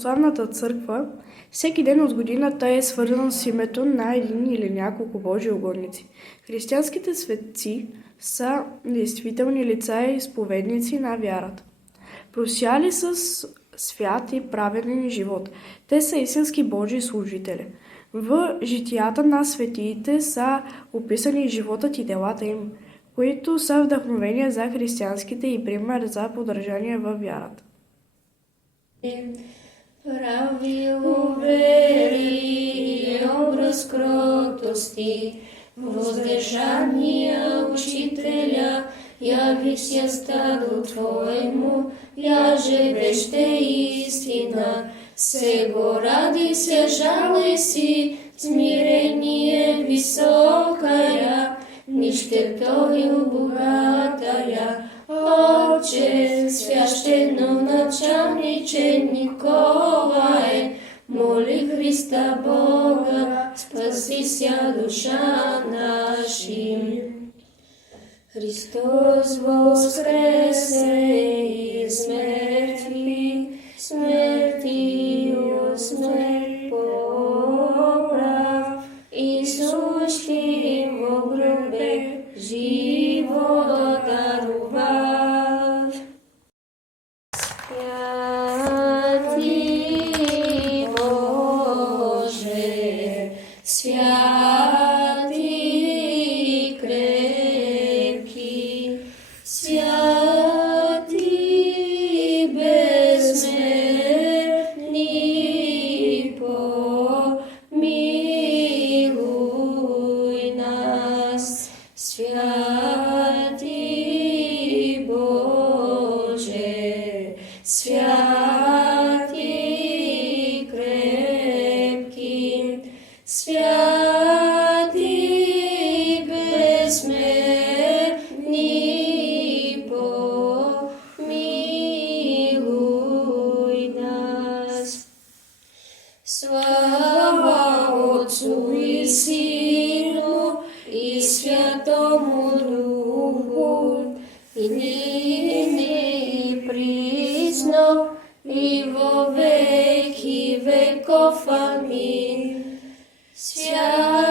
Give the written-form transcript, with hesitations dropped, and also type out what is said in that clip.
Православната црква секи ден од годината е сврзан со името на един или няколку Божи угодници. Христијанските светци са действителни лица и исповедници на вярата. Просијали со свят и праведен живот. Те са истински Божи служители. В житијата на светиите са описани животот и делата им, които са вдъхновение за христијанските и пример за поддржание во вярата. Правило вери и образ кротости, воздржание учителя, јави се стаду Твоему, јаже беште истина, се го ради се жали си, смирение високая, ништетою богатая. Отче, священо началниче Николае, моли Христа Бога, спаси ся душа нашим. Христос воскресе из мертви, смертью смерть поправ, и сущи во гробе живот дарував. Святи Боже, святи крепки, святи безсмертни, помилуй нас. Святи Боже, святи крепки, святи безсмертни, помилуй нас. Слава Отцу и Сину и Святому Духу, и ныне и присно, и во веки веков. Амин. Свят